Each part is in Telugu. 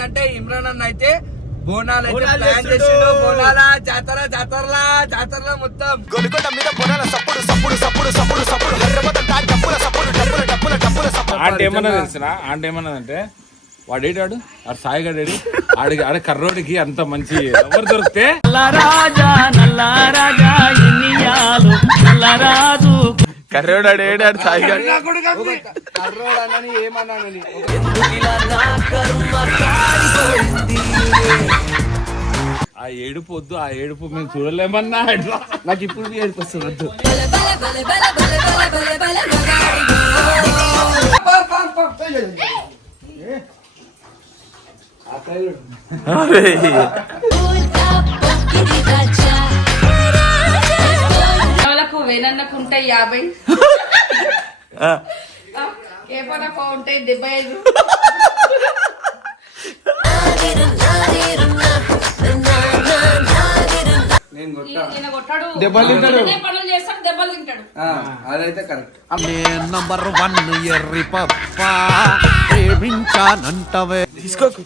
ఏంటంటే ఇమ్రాన్ అన్న అయితే బోనాలు అయితే ప్లాన్ చేసిండు. బోనాల జాతరలో మొత్తం ఆంటీ ఏమన్నా తెలిసిన ఆంటీ ఏమన్నదంటే వాడు ఏడాడు ఆడు సాయిగాడు ఆడ కర్రోడికి అంత మంచి ఎవరు దొరికితే కర్రోడు ఏడాడు సాయిగాడు కర్రోడు అన్నని ఏమన్నానని ఆ ఏడుపు వద్దు, ఆ ఏడుపు మేము చూడలేమన్నా. నాకు ఇప్పుడు ఏడుపు వస్తుంది వద్దు. వేనన్నకు ఉంటాయి 50, ఏ పనకు ఉంటాయి 75. పనులు చేస్తాడు, దెబ్బలు తింటాడు. అదైతే కరెక్ట్. నంబర్ 1 ఎర్రి పప్ప ప్రేమించానంటవే తీసుకోకు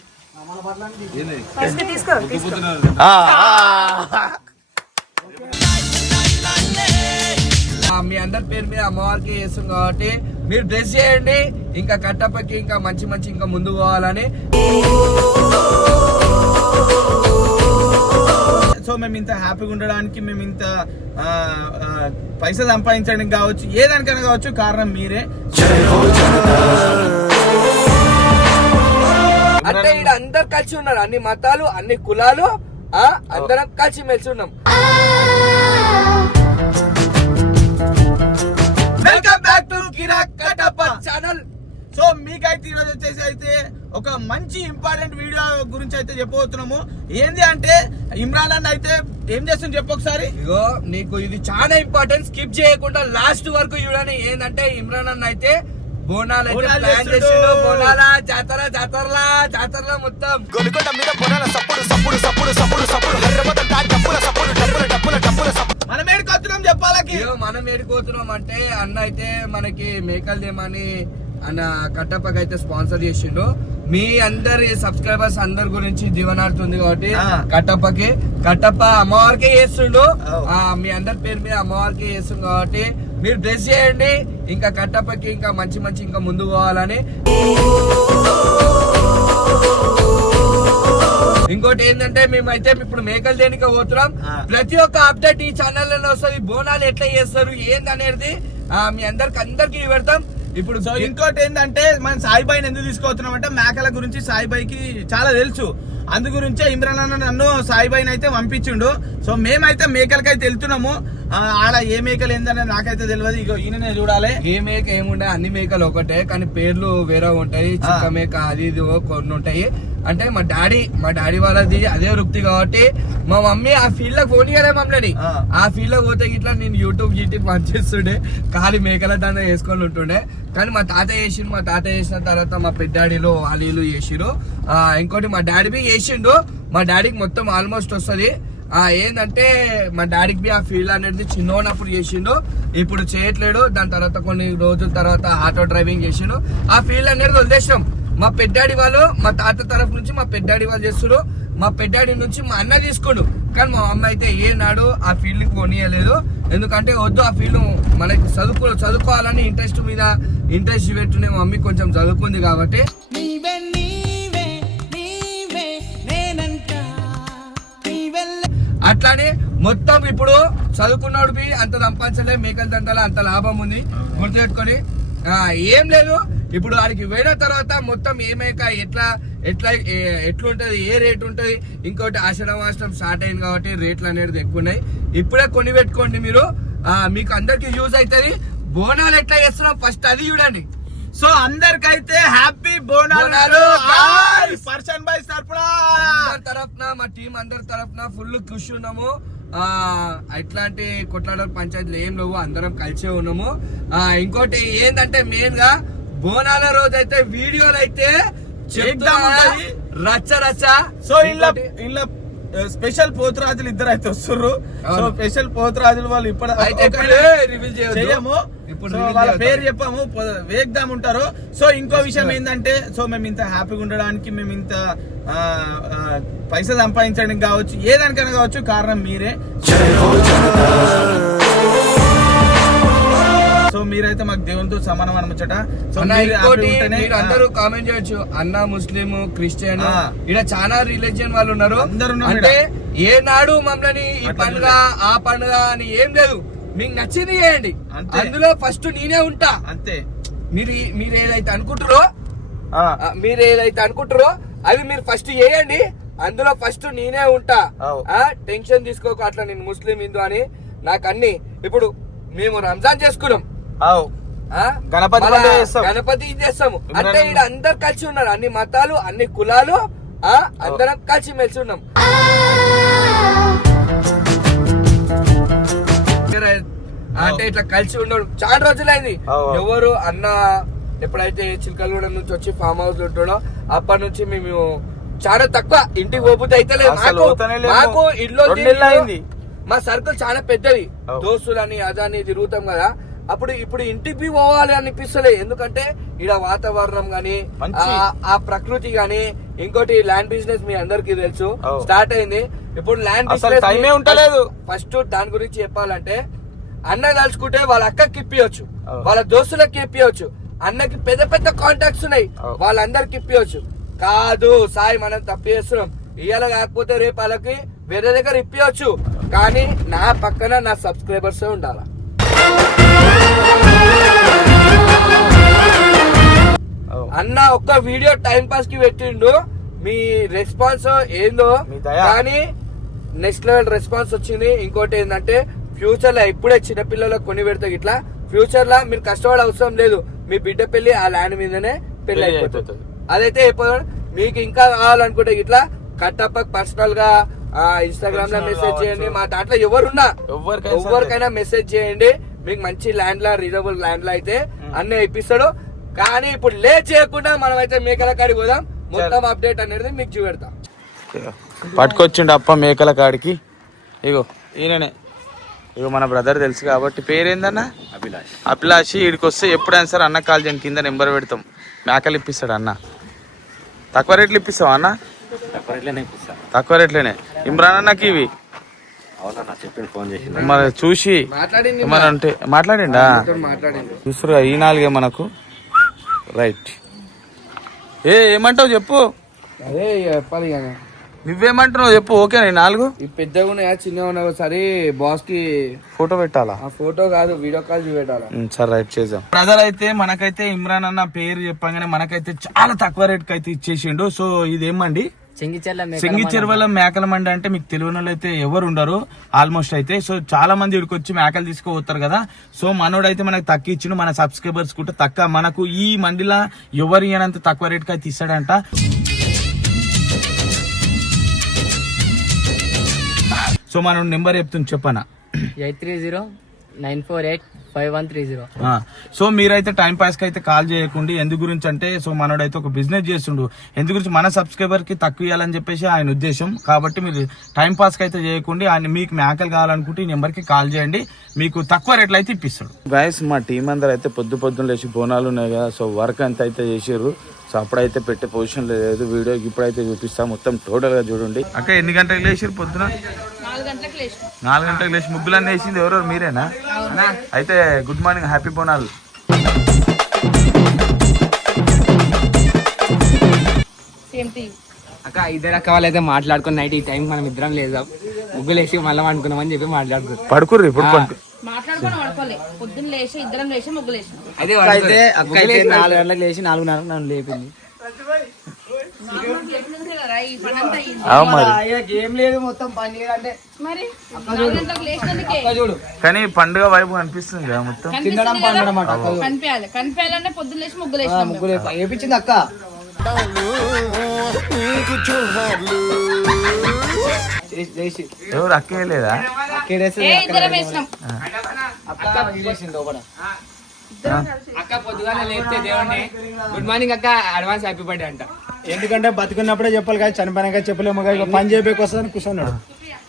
మీ అందరి పేరు మీద అమ్మవారికి చేస్తాం కాబట్టి మీరు డ్రెస్ చేయండి. ఇంకా కట్టప్పకి ఇంకా మంచి ఇంకా ముందు పోవాలని. సో మేము ఇంత హ్యాపీగా ఉండడానికి, మేము ఇంత పైసలు సంపాదించడానికి కావచ్చు, ఏదానికైనా కావచ్చు, కారణం మీరే. అంటే ఇక్కడ అందరు కలిసి ఉన్నారు, అన్ని మతాలు అన్ని కులాలు అందరం కలిసి మెలిసి ఉన్నాం. Welcome back to Kirik Kattappa channel. So మీకైతే ఈరోజు వచ్చేసి అయితే ఒక మంచి ఇంపార్టెంట్ వీడియో గురించి అయితే చెప్పబోతున్నాము. ఏంది అంటే ఇమ్రాన్ అన్న అయితే ఏం చేస్తుంది చెప్పు ఒకసారి. ఇగో నీకు ఇది చాలా ఇంపార్టెంట్, స్కిప్ చేయకుండా లాస్ట్ వరకు చూడండి. ఏంటంటే ఇమ్రాన్ అన్న అయితే బోనాలు అయితే ప్లాన్ చేసిండు. బోనాల జాతరలో మొత్తం గొలుగొండ మీద బోనాల మనం ఏడుకొస్తున్నాం చెప్పాలకి. మనం ఏడుకోతున్నాం అంటే అన్న అయితే మనకి మేకలు దేమని అన్న కట్టప్పకి అయితే స్పాన్సర్ చేసిండు. మీ అందరి సబ్స్క్రైబర్స్ అందరి గురించి జీవనాడుతుంది కాబట్టి కట్టప్ప అమ్మవారికి చేస్తుండు. మీ అందరి పేరు మీద అమ్మవారికి చేస్తుంది కాబట్టి మీరు డ్రెస్ చేయండి. ఇంకా కట్టప్పకి ఇంకా మంచి ఇంకా ముందు పోవాలని. ఇంకోటి ఏంటంటే మేమైతే ఇప్పుడు మేకలు దేనిక పోతున్నాం. ప్రతి ఒక్క అప్డేట్ ఈ ఛానల్ లోనే వస్తుంది. బోనాలు ఎట్లా చేస్తారు ఏందనేది మీ అందరికి పెడతాం. ఇప్పుడు ఇంకోటి ఏంటంటే మనం సాయిబాయిని ఎందుకు తీసుకొస్తున్నాం అంటే మేకల గురించి సాయిబాయికి చాలా తెలుసు. అందు గురించే ఇమ్రాన్ అన్న నన్ను సాయిబాయిని అయితే పంపించిండు. సో మేమైతే మేకలకైతే వెళ్తున్నాము. ఆడ ఏ మేకలు ఏందని నాకైతే తెలియదు. ఇగో ఈయననే చూడాలి. ఏ మేక ఏముండే అన్ని మేకలు ఒకటే, కానీ పేర్లు వేరే ఉంటాయి. చిక్క మేక అది ఇది కొన్ని ఉంటాయి. అంటే మా డాడీ వాళ్ళది అదే వృత్తి కాబట్టి మా మమ్మీ ఆ ఫీల్డ్ లో ఫోన్ చేయలే మమ్మల్ని. ఆ ఫీల్డ్ లో పోతే ఇట్లా నేను యూట్యూబ్ పనిచేస్తుండే, ఖాళీ మేకల దందా వేసుకొని ఉంటుండే. కానీ మా తాత చేసిన తర్వాత మా పెద్దాడిలో వాళ్ళు చేసిరు. ఇంకోటి మా డాడీ బి చేసిండు. మా డాడీకి మొత్తం ఆల్మోస్ట్ వస్తుంది. ఏంటంటే మా డాడీకి బి ఆ ఫీల్డ్ అనేది చిన్నప్పుడు చేసిండు, ఇప్పుడు చేయట్లేడు. దాని తర్వాత కొన్ని రోజుల తర్వాత ఆటో డ్రైవింగ్ చేసిండు. ఆ ఫీల్డ్ అనేది వదిలేసాం. మా పెద్దాడి వాళ్ళు, మా తాత తరఫు నుంచి మా పెద్దాడి వాళ్ళు చేస్తున్నారు. మా పెద్దాడి నుంచి మా అన్న తీసుకుండు. కానీ మా అమ్మ అయితే ఏనాడు ఆ ఫీల్డ్ కి పోనీయలేదు. ఎందుకంటే వద్దు, ఆ ఫీల్డ్ మనకి చదువుకోవాలని ఇంట్రెస్ట్ పెట్టునే మా మమ్మీ కొంచెం చదువుకుంది కాబట్టి. అట్లానే మొత్తం ఇప్పుడు చదువుకున్నాడు బి అంత సంపాదించలే, మేకల దండల అంత లాభం ఉంది గుర్తుపెట్టుకొని. ఏం లేదు, ఇప్పుడు వాడికి పోయిన తర్వాత మొత్తం ఏ మేక ఎట్లుంటది, ఏ రేట్ ఉంటది. ఇంకోటి ఆషాఢం స్టార్ట్ అయింది కాబట్టి రేట్లు అనేది ఎక్కువ ఉన్నాయి. ఇప్పుడే కొని పెట్టుకోండి మీరు, మీకు అందరికి యూజ్ అవుతుంది. బోనాలు ఎట్లా చేస్తున్నాం ఫస్ట్ అది చూడండి. సో అందరికైతే హ్యాపీ బోనాలు. పర్సన్ బై తరఫున మా టీం అందరి తరఫున ఫుల్ ఖుషి ఉన్నాము. ఇట్లాంటి కొట్లాడలు పంచాయతీలు ఏం లేవు, అందరం కలిసే ఉన్నాము. ఇంకోటి ఏంటంటే మెయిన్ గా బోనాల రోజు అయితే వీడియోలు అయితే రచ్చ. సో ఇలా స్పెషల్ పోతురాజులు ఇద్దరు అయితే వస్తుర్రు. సో స్పెషల్ పోతురాజులు వాళ్ళు అయితే ఇప్పుడు రివీల్ చేయము, ఇప్పుడు సో వాళ్ళ పేరు చెప్పాము, వేగ్దాం ఉంటారు. సో ఇంకో విషయం ఏంటంటే, సో మేము ఇంత హ్యాపీగా ఉండడానికి, మేము ఇంత పైసలు సంపాదించడానికి కావచ్చు, ఏదానికైనా కావచ్చు, కారణం మీరే. సో మీరైతే మాకు దేవునితో సమానం అనముచ్చట. సో మీరు అందరూ కామెంట్ చేయొచ్చు, అన్న ముస్లిం, క్రిస్టియన్, ఇక్కడ చాలా రిలీజియన్ వాళ్ళు ఉన్నారు. అంటే ఏనాడు మమ్మల్ని ఈ పండుగ ఆ పండుగ అని ఏం లేదు, మీకు నచ్చింది చేయండి, అందులో ఫస్ట్ నేనే ఉంటా అంతే. మీరు ఏదైతే అనుకుంటారో అవి మీరు ఫస్ట్ చేయండి, అందులో ఫస్ట్ నేనే ఉంటా. టెన్షన్ తీసుకోక అట్లా నేను ముస్లిం హిందూ అని నాకు అన్ని. ఇప్పుడు మేము రంజాన్ చేసుకున్నాం, గణపతి చేస్తాము, అంటే ఇక్కడ అందరు కలిసి ఉన్నారు, అన్ని మతాలు అన్ని కులాలు అందరం కలిసి మెలిసి ఉన్నాం. అంటే ఇట్లా కలిసి ఉండడు చాలా రోజులైంది. ఎవరు అన్న ఎప్పుడైతే చిలకలగూడ నుంచి వచ్చి ఫామ్ హౌస్ ఉంటాడో అప్పటి నుంచి మేము చాలా తక్కువ ఇంటికి పోతే అయితే లేదు. మాకు ఇల్లు మా సర్కిల్ చాలా పెద్దది, దోస్తులని అదని తిరుగుతాం కదా. ఇప్పుడు ఇంటికి పోవాలి అనిపిస్తలే, ఎందుకంటే ఇక్కడ వాతావరణం గాని ఆ ప్రకృతి గాని, ఇంకోటి ల్యాండ్ బిజినెస్ మీ అందరికి తెలుసు స్టార్ట్ అయింది. ఇప్పుడు ల్యాండ్ బిజినెస్ ఫస్ట్ దాని గురించి చెప్పాలంటే, అన్న తలుచుకుంటే వాళ్ళ అక్కకి ఇప్పియొచ్చు, వాళ్ళ దోస్తులకి ఇప్పియొచ్చు, అన్నకి పెద్ద పెద్ద కాంటాక్ట్స్ ఉన్నాయి, వాళ్ళందరికి ఇప్పియొచ్చు. కాదు సాయి మనం తప్పు చేస్తున్నాం, ఇవాళ కాకపోతే రేపు వాళ్ళకి వేరే దగ్గర ఇప్పియొచ్చు, కానీ నా పక్కన నా సబ్స్క్రైబర్స్ ఉండాలి. అన్న ఒక్క వీడియో టైం పాస్ కి పెట్టిండు, మీ రెస్పాన్స్ ఏందో కానీ నెక్స్ట్ లెవెల్ రెస్పాన్స్ వచ్చింది. ఇంకోటి ఏంటంటే, ఫ్యూచర్ లో ఇప్పుడే చిన్నపిల్లలకు కొని పెడితే ఇట్లా ఫ్యూచర్ లో మీరు కష్టపడే అవసరం లేదు, మీ బిడ్డ పెళ్లి ఆ ల్యాండ్ మీదనే పెళ్లి అయిపోతుంది. అదైతే మీకు ఇంకా కావాలనుకుంటే ఇట్లా కట్టప్ప పర్సనల్ గా ఇన్స్టాగ్రామ్ లో మెసేజ్ చేయండి, మా దాంట్లో ఎవరికైనా మెసేజ్ చేయండి. మీకు మంచి ల్యాండ్ లా రీజనబుల్ ల్యాండ్ లా అయితే అన్నీ ఇప్పిస్తాడు. కానీ ఇప్పుడు లేట్ చేయకుండా మనం అయితే మేకల కాడికి పోదాం, మొత్తం అప్డేట్ అనేది మీకు చూపెడతాం. పట్టుకొచ్చిండు అప్ప మేకల కాడికి. ఇగో ఈయననే, ఇగో మన బ్రదర్ తెలుసు కాబట్టి. పేరేందన్న? అభిలాషి. వీడికి వస్తే ఎప్పుడైనా సరే అన్న కాల్ చేయని, కింద నెంబర్ పెడతాం, మేకలు ఇప్పిస్తాడు అన్న. తక్కువ రేట్లు ఇప్పిస్తావా అన్న? తక్కువ రేట్లేనే. ఇమ్రాన్ అన్నకి ఇవి మన చూసి మన అంటే మాట్లాడిండా, చూస్తురుగా ఈ నాలుగే మనకు. రైట్, ఏమంటావు చెప్పు. అదే చెప్పాలి, నువ్వేమంటున్నావు చెప్పు. ఓకే, నాలుగు పెద్దగా ఉన్నాయా చిన్నగా ఉన్నా, సరే బాస్ కి ఫోటో పెట్టాలా? ఫోటో కాదు, వీడియో కాల్ చూపెట్టాలా. సరే రైట్, చేద్దాం. బ్రదర్ అయితే మనకైతే ఇమ్రాన్ అన్న పేరు చెప్పగానే మనకైతే చాలా తక్కువ రేట్ కి అయితే ఇచ్చేసిండు. సో ఇదేమండి చెంగిచెరువల మేకల మండి అంటే మీకు తెలియని వాళ్ళు అయితే ఎవరు ఉండరు ఆల్మోస్ట్ అయితే. సో చాలా మంది ఇక్కడికి వచ్చి మేకలు తీసుకుపోతారు కదా. సో మనోడైతే మనకు తక్కువ ఇచ్చిండు, మన సబ్స్క్రైబర్స్ కూడా తక్కువ. మనకు ఈ మండిలా ఎవరు ఇయ్యనంత తక్కువ రేట్ కి అయితే ఇస్తాడంట. సో మనం నెంబర్ చెప్తుంది చెప్పనా, 8309485130. సో మీరైతే టైం పాస్ కి అయితే కాల్ చేయకండి. ఎందు గురించి అంటే, సో మనోడైతే ఒక బిజినెస్ చేస్తుండు, ఎందు గురించి మన సబ్స్క్రైబర్ కి తక్కువ ఇవ్వాలని చెప్పేసి ఆయన ఉద్దేశం. కాబట్టి మీరు టైం పాస్ కి అయితే చేయకండి. ఆయన మీకు మేకలు కావాలనుకుంటే ఈ నెంబర్ కి కాల్ చేయండి, మీకు తక్కువ రేట్లు అయితే ఇప్పిస్తాడు. గైస్ మా టీం అందరూ అయితే పొద్దున్న లేచి బోనాలు ఉన్నాయి కదా, సో వర్క్ అంతా అయితే చేసారు. సో అప్పుడైతే పెట్టే పొజిషన్ లేదు వీడియోకి, ఇప్పుడైతే చూపిస్తా మొత్తం టోటల్ గా చూడండి. అక్క ఎన్ని గంటలకు లేచారు? పొద్దున 4 గంటలకు లేచి ముగ్గులన్నీ వేసింది ఎవరో మీరేనా? అయితే గుడ్ మార్నింగ్, హ్యాపీ బోనాలు. అక్క ఇద్దరు అక్క వాళ్ళు అయితే మాట్లాడుకుని నైట్ ఈ టైం మనం ఇద్దరం లేదాం, ముగ్గులు వేసి మళ్ళీ అనుకున్నామని చెప్పి మాట్లాడుకున్నాం. పడుకుర్రు ఇప్పుడు మాట్లాడుకుని పడుకోలే, పొద్దున్న లేచి ఇద్దరం లేచి ముగ్గులు వేసి అయితే అక్క అయితే 4 గంటలకు లేచి 4:30 నన్ను లేపింది. ఏం లేదు మొత్తం పండుగ అంటే కానీ పండుగ వైపు కనిపిస్తుంది కదా మొత్తం. తినడం పండడం కనిపించాలంటే పొద్దున్న లేచి ముగ్గులు వేపించింది అక్క. ఎవరు అక్కే లేదా? అక్క పొద్దుగానే లేస్తే దేవుడిని గుడ్ మార్నింగ్ అక్క, అడ్వాన్స్ హ్యాపీ బర్త్డే అంట. ఎందుకంటే బతుకున్నప్పుడే చెప్పాలి కానీ చనిపోయినాక చెప్పలేము కానీ ఇక పని చేయడానికి వస్తుందని కూర్చున్నాడు.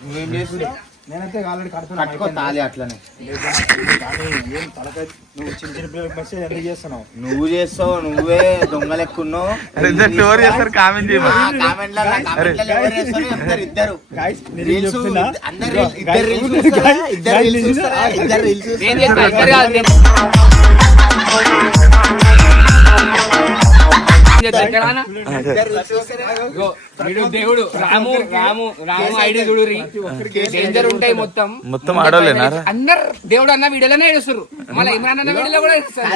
నువ్వేం చేస్తున్నావు? నేనైతే ఆల్రెడీ కట్టుకో తాళి అట్లనే. నువ్వు చిన్న చిన్న పిల్లలకి మెసేజ్ ఎందుకు చేస్తున్నావు? నువ్వు చేస్తావు, నువ్వే దొంగ లెక్కున్నావు. కామెంట్ ఇద్దరు Guys, నేను రీల్స్ చెప్తున్నా. ఇద్దరు రీల్స్ నేను చెప్తా, ఇద్దరు కాదు, నేను చెప్తా, ఎక్కడ అన్న? ఇగో, వీడు దేవుడు రాము ఐడి చూడు డేంజర్ ఉంటాయి మొత్తం ఆడోలేనా? అందరు దేవుడు అన్న వీడియోలోనే ఏడుస్తారు, మళ్ళీ ఇమ్రాన్ అన్న వీడియోలో కూడా ఏడుస్తారు.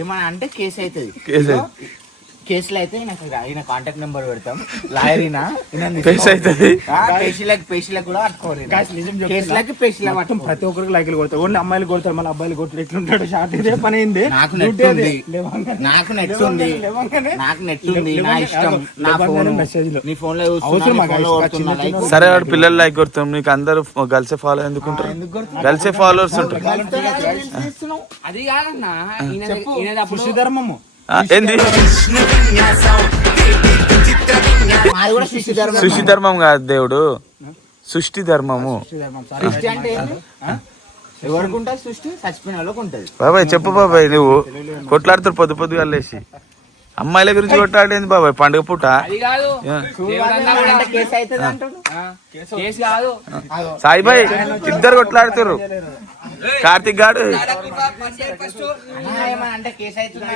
ఏమన్నా అంటే కేసు అవుతుంది. కేసులో అయితే ఈయన కాంటాక్ట్ నెంబర్ పెడతాం. లాయరీనా పేషీలకు కూడా పట్టుకోవాలి. కేసులకి పేషీల మొత్తం ప్రతి ఒక్కరికి లైక్లు కొడతారు. ఓన్లీ అమ్మాయిలు కొడతారు, మళ్ళీ అబ్బాయిలు కొడతారు. ఎట్లుంటాడు షార్ట్ ఇదే పని అయింది. నాకు నెట్ ఉంది, నా ఇష్టం. నా ఫోన్ నీ ఫోన్ లో సరే వాడు పిల్లలు లైక్ కొడతాం, నీకు అందరూ గర్ల్సే ఫాలో ఎందుకుంటారు? గర్ల్సే ఫాలోవర్స్ ఉంటారు. అది కాదన్నా కృషి ధర్మము ఏంది సృష్టి ధర్మం కాదు దేవుడు, సృష్టి ధర్మము. సృష్టి అంటే ఎవరికి ఉంటుంది? సృష్టి చచ్చిపోయిన వాళ్ళకి ఉంటుంది. బాబాయ్ చెప్పు బాబాయ్, నువ్వు కొట్లాడుతారు పొద్దుగా లేచి. అమ్మాయిల గురించి కొట్లాడేది బాబాయ్ పండుగ పూట. అది కాదు, కేసు అవుతుంది అంటాడు. కేసు కాదు. సాయిబాయ్ ఇద్దరు కొట్లాడుతారు. కార్తిక్ గాడు అంటే కేసు అవుతుంది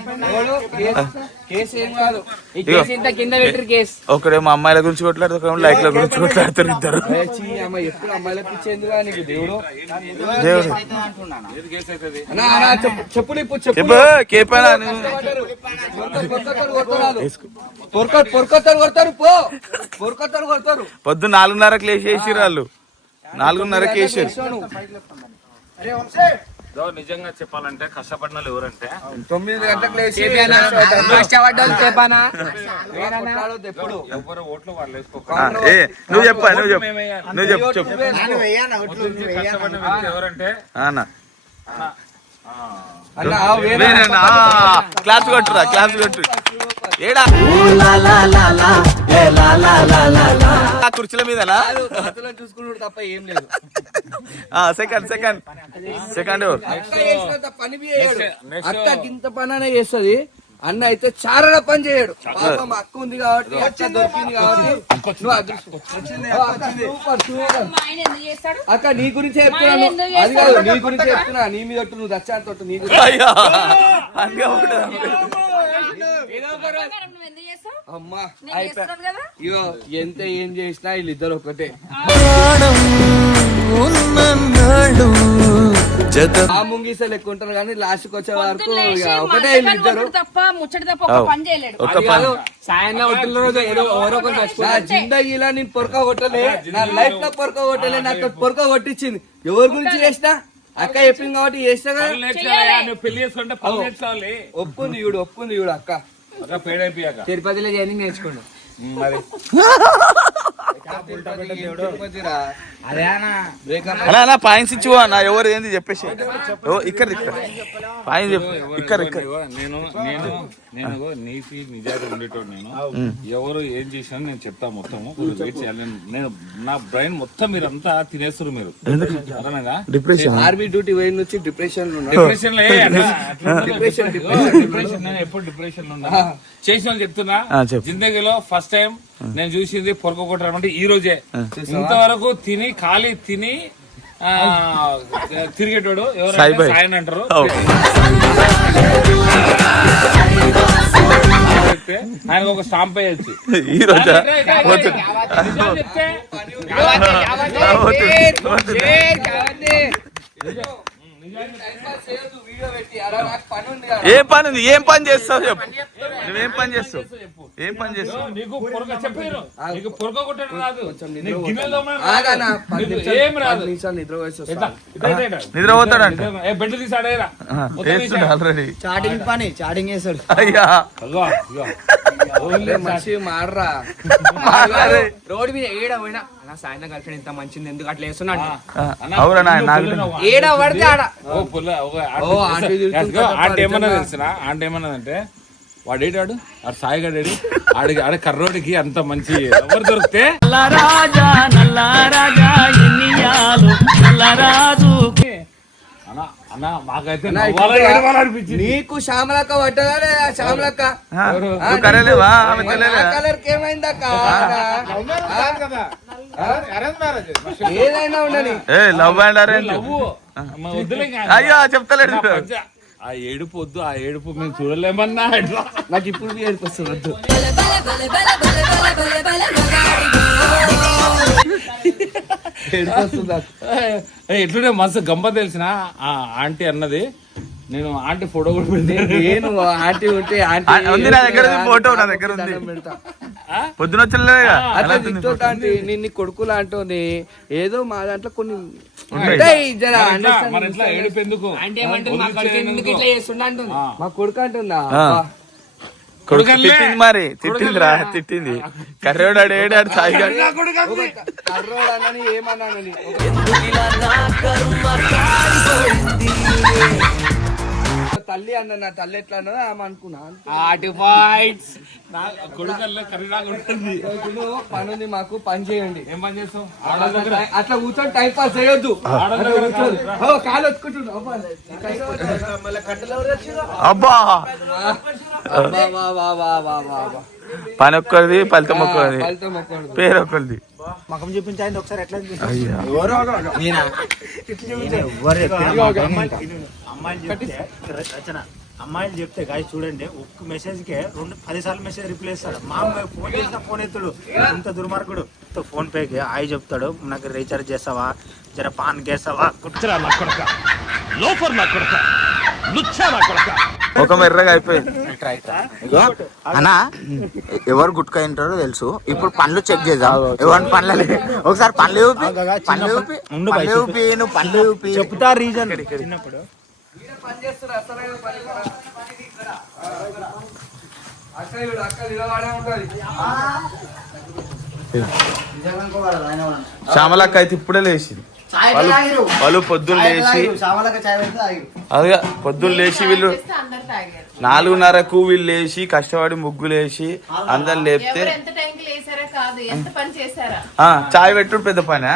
కేసు ఏం కాదు, ఈ కేసు ఇంత కింద పెట్టిరు కేసు. ఒకడేమో అమ్మాయిల గురించి కొట్లాడుతారు, ఒకడేమో లైక్ల గురించి కొట్లాడుతారు. ఇద్దరు ఎప్పుడు అమ్మాయిలకు ఇచ్చేందుకు నీకు దేవుడు దేవుడు చెప్పులు ఇప్పుడు చెప్పు కేపైనా పొరకొత్తరు కొడతారు. పొద్దు 4:30కి లేచేసి వాళ్ళు 4:30కి వేసారు. నిజంగా చెప్పాలంటే కష్టపడిన వాళ్ళు ఎవరంటే 9 గంటలకు లేచి ఎవరు ఓట్లు వాళ్ళు వేసుకోక నువ్వు చెప్పు చెప్పు కష్టపడిన వ్యక్తి ఎవరంటే క్లాస్ కొట్టురా ఏడా కుర్చీల మీద చూసుకున్నాడు తప్ప ఏం లేదు. సెకండ్ అక్క ఇంత పని అనే చేస్తుంది, అన్న అయితే చాలా పని చేయడు. పాపం అక్క ఉంది కాబట్టి, అక్క దొరికింది కాబట్టి నువ్వు ఆయన ఎందుకు చేస్తాడు? అక్క నీ గురించే చెప్తున్నాను. అది కాదు, నీ గురించే చెప్తున్నా. నీ మీద నువ్వు దచ్చాను తోట నీ గురించి. నువ్వు ఎందుకు చేస్తావు? అమ్మా నేను చేస్తున్నాను కదా. ఇగో ఎంత ఏం చేసినా వీళ్ళిద్దరు ఒకటే. ఆ ముంగీస లెక్క ఉంటారు కానీ లాస్ట్కి వచ్చే వరకు పొద్దున్న లేచి ఒకటే మంటకాలు వీళ్ళిద్దరు. కొట్టుడు తప్ప ముచ్చట తప్ప ఒక పని చేయలేడు. సాయంత్రం ఒట్టిన రోజు ఏదో ఎవరో ఒకరు నా చచ్చిపోతారు. జిందగీలా నేను పొరక కొట్టలే, నా లైఫ్ లో పొరక కొట్టలే, నాకు పొరక కొట్టించింది. ఎవరి గురించి చేసినా అక్క చెప్పింది కాబట్టి చేస్తా కదా. నువ్వు పెళ్లి చేసుకుంటే పనులు నేర్చుకోవాలి. ఒప్పుంది చూడు అక్క. పేడైపోయాక తిరుపతిలో జైనింగ్ నేర్చుకోండు. మరి అదే అన్న అలా పాయింట్స్ ఇచ్చు అన్న. ఎవరు ఏంది చెప్పేసి ఇక్కడ పాయింట్ చెప్పు. ఇక్కడ నేను నీతి నిజాయితీ ఉండేటోడు. నేను ఎవరు ఏం చేసినా నేను చెప్తా మొత్తము. వెయిట్ చేయాలి. నేను నా బ్రెయిన్ మొత్తం మీరంతా తినేస్తారు మీరు. డిప్రెషన్ ఆర్మీ డ్యూటీ పోయిన నుంచి డిప్రెషన్ డిప్రెషన్ డిప్రెషన్ నేను ఎప్పుడు డిప్రెషన్ లో ఉన్నా. చేసిన చెప్తున్నా, జిందగీలో ఫస్ట్ టైం నేను చూసింది పొరక కొట్టడం అంటే ఈ రోజే. ఇంతవరకు తిని ఖాళీ తిని తిరిగేటోడు ఎవరైనా సాయన్ అంటారు. ఆయనకు ఒక స్టాంప్ వేయచ్చు. ఈ రోజా ఏం పని ఉంది? ఏం పని చేస్తావు చెప్పు. నువ్వేం పని చేస్తావు? ఏం పని చేస్తావు? నీకు పొరక చెప్పారు, నీకు పొరక కొట్టడం రాదు, ఏం రాదు. నిద్రపోతాడంట. బెడ్ తీసాడేరా ఆల్రెడీ చాటింగ్ పని చాటింగ్ చేస్తాడు. అయ్యా మనిషి మాడరా. రోడ్ మీద ఏడ పోయినా అన్న సాయంత్రం కలిసి ఇంత మంచిది ఎందుకు అట్లా వేస్తున్నాడు. ఏడ పడితే ఆడ ఆంటీ ఏమన్నా తెలిసిన ఆంటీ ఏమన్నదంటే వాడేటాడు ఆడు సాయిగాడు ఆడ కర్రోడికి అంత మంచి ఎవరు దొరికితే అన్న మాకైతే అనిపించింది. నీకు శ్యామలక్క పట్టదా లేదా శ్యామలక్క నువ్వు కరేలేవా ఆమె తెలియలేదా? కలర్ ఏమైందక్క ఏదైనా ఉండని ఏ లవ్ అండ్ అరేంజ్ వద్దులే ఇంకా. అయ్యో చెప్తలేడు ఆ ఏడుపు వద్దు, ఆ ఏడుపు మేము చూడలేమన్నా. నాకు ఇప్పుడు ఏడుపు వస్తుంది వద్దు. ఏడుపు వస్తుంది నాకు. ఎట్లుండే మస్తు గంప తెలిసిన ఆ ఆంటీ అన్నది. నేను ఆంటీ ఫోటో కూడా పెడతాను. నేను ఆంటీ ఉంటే ఆంటీ ఉంది నా దగ్గర ఉంది, ఫోటో నా దగ్గర ఉంది. పొద్దున వచ్చలేగా అట్లా తింటుంటే నిన్ను కొడుకులు అంటుంది. ఏదో మా దాంట్లో కొన్ని ఉంటాయి జర understand మన ఇంట్లో ఏడుపు ఎందుకు? అంటే ఏమంటుంది మా కొడుకు ఎందుకు ఇట్లా చేస్తుండ అంటుంది. మా కొడుకు అంటుందా కొడుకు తిట్టింది మరి తిట్టిందిరా తిట్టింది కర్రోడు ఏడాడు సాయిగాడు కర్రోడు అన్నని ఏమన్నానని తల్లి అన్న నా తల్లి ఎట్లా అన్నదో ఆమె అనుకున్నా. ఆటు పాయింట్స్ కొడుకల్లో కర్రీలాగా ఉంటుంది. పనుంది మాకు పని చేయండి. ఏం పని చేస్తాం? అట్లా కూర్చొని టైం పాస్ చేయొద్దు. కాలు వచ్చుకుంటున్నా అబ్బా పని ఒక్కరిది ఫలితం ఒక్కరిది పేరు ఒక్కరిది మకం చూపించండి ఒకసారి ఎట్లా అయ్యా అమ్మాయిలు చెప్తే గాయ చూడండి ఒక్క మెసేజ్ కే 10 సార్లు మెసేజ్ రిప్లై ఇస్తాడు. మా ఫోన్ చేసిన ఫోన్ ఎత్తుడు ఇంత దుర్మార్గుడు. ఫోన్ పేకి ఆయి చెప్తాడు నాకు రీఛార్జ్ చేస్తావా జర పాన్ కేస్తావా కుచ్చరా నా కొడక లోఫర్ నా కొడక లుచ్చా నా కొడక. ఒక మెర్రగా అయిపోయింది. అన్నా ఎవరు గుట్కా తింటారో తెలుసు. ఇప్పుడు పండ్లు చెక్ చేద్దాం. ఎవరి పండ్లు ఒకసారి పండ్లు ఊపి నువ్వు పండ్లు ఊపి చెప్తా రీజన్. చిన్నప్పుడు శ్యామలక్క అయితే ఇప్పుడే లేచింది. వాళ్ళు పొద్దున్న లేచి అదిగా పొద్దున్న లేచి వీళ్ళు 4:30కు వీళ్ళు లేచి కష్టపడి ముగ్గులు వేసి అందరు లేపితే చాయ్ పెట్టుడు పెద్ద పని.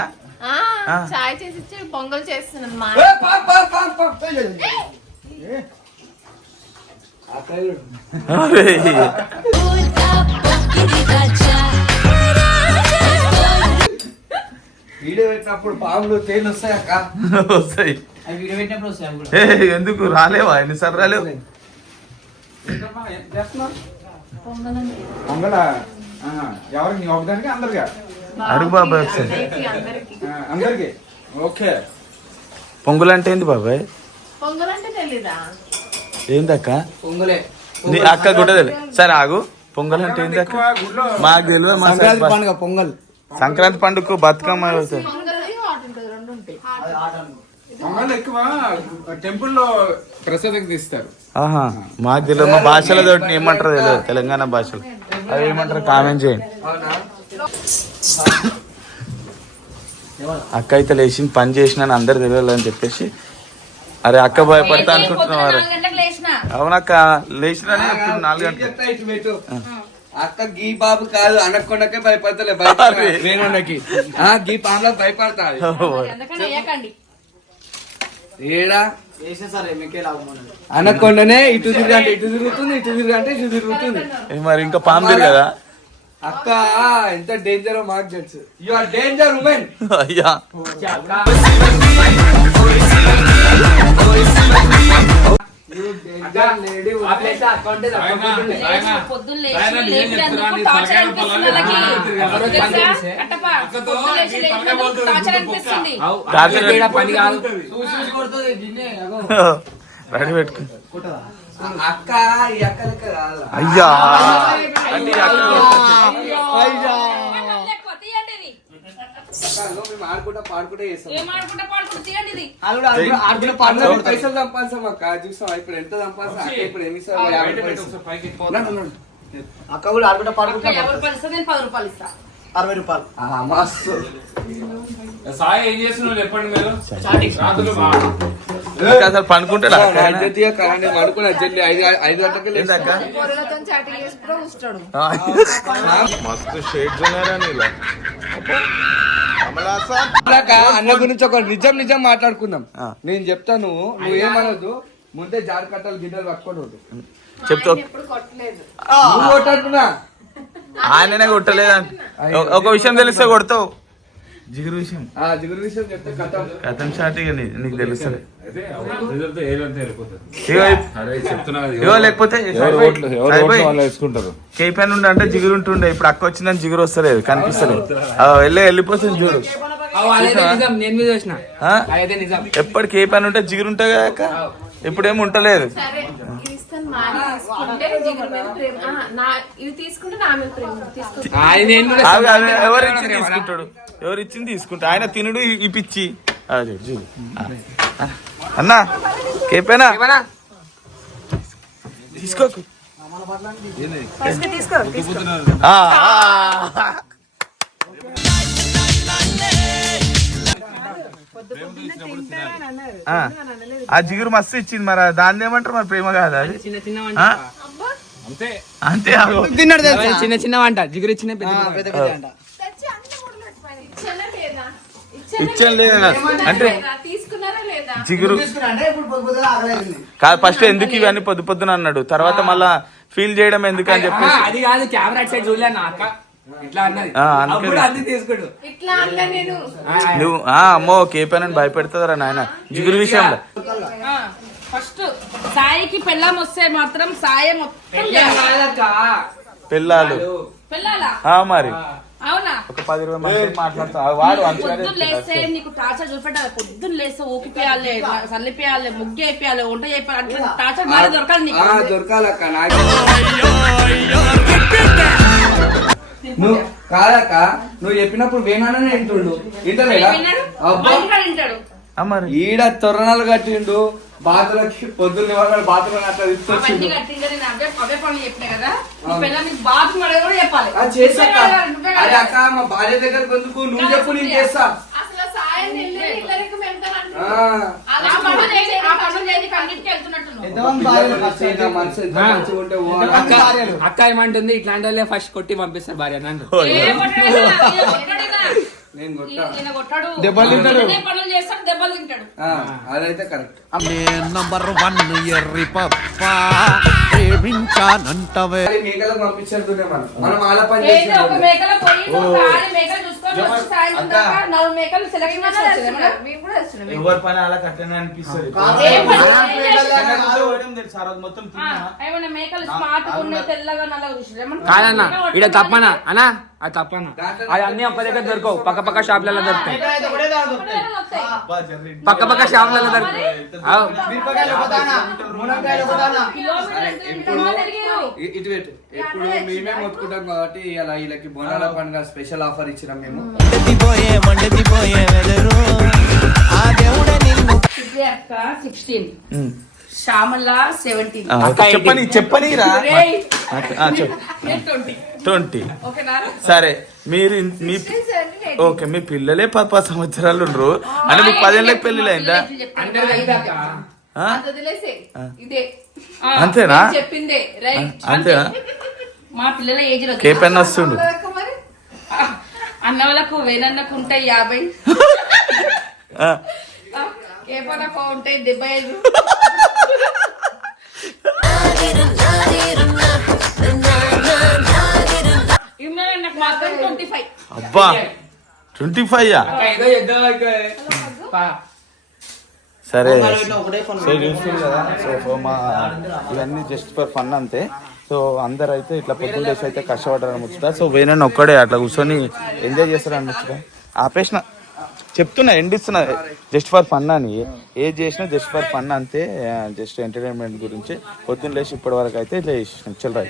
చాయ్ చేసి పొంగల్ చేస్తున్నాను మా వీడియో పెట్టినప్పుడు పాములు తేలు వస్తాయి అక్క వస్తాయి. ఎందుకు రాలేవా ఎన్నిసార్లు రాలేవు? పొంగల ఎవరికి ఒకదానికి అందరిగా అడుగు బాబాయ్ ఒకసారి. అందరికి ఓకే. పొంగులు అంటే ఏంది బాబాయ్? పొంగల్ అంటే తెలీదా? ఏందక్క? పొంగులే నీ అక్క కూడా తెలియదు. సరే ఆగు. పొంగల్ అంటే ఏంది అక్క? మాకు తెలియదు. మా పండుగ పొంగల్ సంక్రాంతి పండుగ బతుకమ్మ అవుతాయి. పొంగల్ ఎక్కువ టెంపుల్లో ప్రసాదం తీస్తారు. ఆహా మాకు తెలియదు. మా భాషలో తోటి ఏమంటారో తెలియదు. తెలంగాణ భాషలో అవి ఏమంటారు కామెంట్ చేయండి. అక్క అయితే లేచి పని చేసిన అందరు తెలియాలి అని చెప్పేసి అరే అక్క భయపడతా అనుకుంటున్నారు. అవునక్క లేచినానే 4 గంటలు. అక్క గీ బాబు కాదు అనకొండకే భయపడతలే వేణుకి గీ పాములకు భయపడతాడు. ఏడా అనకొండనే ఇటు తిరిగంటే ఇటు తిరుగుతుంది, ఇటు తిరిగంటే ఇటు తిరుగుతుంది. మరి ఇంకా పాము కదా అక్క ఎంత డేంజర్ మాకు తెలుసు. You are danger women. అయ్యా రెడీ పెట్టుకో. అక్క ఈ అక్క లెక్క కాదు. అయ్యా అంటే మేము ఆడుకుంటా పాడుకుంటే చేస్తాం. ఆడుకుంటా పైసలు సంపాదిస్తాం అక్క. చూస్తాం ఇప్పుడు ఎంత సంపాదిస్తాం అక్క. ఇప్పుడు ఎన్ని అక్క కూడా ఆడుకుంటా పాడుకుంటా ఎవరు 10 రూపాయలు ఇస్తా. 60 రూపాయలు. మస్తు. సాయి ఏం చేస్తున్నావు చెప్పండి మీరు రాత్రులు అసలు పనుకుంటాడా అనుకున్నా 5 గంటలకి లేచాక మస్తు షేడ్స్ ఉన్నారా నీలో. అన్న గురించి ఒక నిజం మాట్లాడుకుందాం. నేను చెప్తాను, నువ్వేమనొద్దు. ముందే జాడ కట్టలు గిన్నెలు పట్టుకోవద్దు. చెప్తా కొట్టట్టున్నా ఆయననే కొట్టలేదంట. ఒక విషయం తెలిస్తే కొడతావు. జిగురు విషయం చెప్తే కథం షాట్ ఇక నీకు తెలుస్తుంది. లేకపోతే కేపీఎన్ ఉండే అంటే జిగురు ఉంటుండే. ఇప్పుడు అక్క వచ్చిందని జిగురు వస్తలేదు, కనిపిస్తలేదు. వెళ్ళిపోతుంది జిగురు. ఎప్పటి కేపీఎన్ ఉంటే జిగురు ఉంటుంది కదా అక్క. ఇప్పుడేమి ఉంటలేదు. ఎవరిచ్చింది తీసుకుంటాడు, ఎవరిచ్చింది తీసుకుంటా. ఆయన తినుడు ఈ పిచ్చి. అన్నా కేపేనా తీసుకోకు. ఆ జిగురు మస్తు ఇచ్చింది. మరి దాన్ని ఏమంటారు, మరి ప్రేమ కాదు అది. అంతే తిన్నాడు చిన్న చిన్న వంట జిగురు ఇచ్చిన ఇచ్చాను లేదా అంటే జిగురు కాదు. ఫస్ట్ ఎందుకు ఇవన్నీ పొద్దున అన్నాడు, తర్వాత మళ్ళా ఫీల్ చేయడం ఎందుకు అని చెప్పేసి అది కాదు. కెమెరా సైడ్ చూడలే అక్క ఇట్లా అన్నది తీసుకుడు. నువ్వు అమ్మో కేపీఎన్ అని భయపెడతారా నాయన జిగురు విషయంలో. ఫస్ట్ సాయికి పెళ్ళాం వస్తే మాత్రం సాయం మొత్తం పిల్లలు మరి అవునా. ఒక 10-20 మంది మాట్లాడుతాడు వాడు. పొద్దున్న లేస్తే నీకు టార్చర్ చూపెట్టాలి. పొద్దున్న లేస్తే ఊకిపోయాలి, చల్లిపోయాలి, ముగ్గు అయిపోయాలి, వంట అయిపోయాలి. టార్చర్ బాగా దొరకాలి నీకు. దొరకాలక్క. నువ్వు కాదక్క, నువ్వు చెప్పినప్పుడు వేనానని వింటుండు. వింటాడు. ఈడ తొరణాలు కట్టిండు, బాతులకి పొద్దున్న బాతులు అట్లా తీసుకొచ్చిండు. అక్క మా భార్య దగ్గరకు ఎందుకు, నువ్వు చెప్పు నేను చేస్తా. అక్క ఏమంటుంది, ఇట్లాంటి వాళ్ళే ఫస్ట్ కొట్టి పంపిస్తారు భార్య. అదైతే కరెక్ట్. మేకలకు పంపించేది మనం ఆల పని ఎవరి పని అలా కట్టని అనిపిస్తుంది. కాదన్నా ఇక్కడ తప్పనా అన్నా, అది తప్పన్నా. అది అన్ని ఒక్క దగ్గర దొరకవు, పక్క షాప్లలో దొరుకుతాయి. పక్క షాప్లలో దొరుకుతాయి. ఇప్పుడు మేమే మొత్తుకుంటాం కాబట్టి ఇలా వీళ్ళకి బోనాల పండుగ స్పెషల్ ఆఫర్ ఇచ్చినాం మేము. శ్యామల 17. చెప్పని 20. సరే మీరు ఓకే, మీ పిల్లలే 10 సంవత్సరాలు ఉండరు అంటే మీకు 10 ఏళ్ళకి పెళ్లి అయిందా? అంతేనా? చెప్పిందే అంతేనా? మా పిల్లల ఏజ్ కేపీఎన్ వస్తుండు. అన్న వాళ్ళకు వేనన్నకు ఉంటాయి 50, కేపన్నకు ఉంటాయి 75. ఇమ్రాన్నకు మాత్రం 25. అబ్బా 25. సరే సో చూస్తుంది కదా. సో మా ఇవన్నీ జస్ట్ ఫర్ ఫన్ అంతే. సో అందరు అయితే ఇట్లా పొద్దున్న డేస్ అయితే కష్టపడ్డారు ముచ్చుతా. సో వేణని ఒక్కడే అట్లా కూర్చొని ఎంజాయ్ చేస్తారు ముచ్చుతా. ఆపేసిన చెప్తున్నా, ఎండిస్తున్నా జస్ట్ ఫర్ ఫన్ అని. ఏది చేసినా జస్ట్ ఫర్ ఫన్ అంతే, జస్ట్ ఎంటర్టైన్మెంట్ గురించి. పొద్దున్న లేచి ఇప్పటి వరకు అయితే ఇట్లా చేసినాం. చిల్లర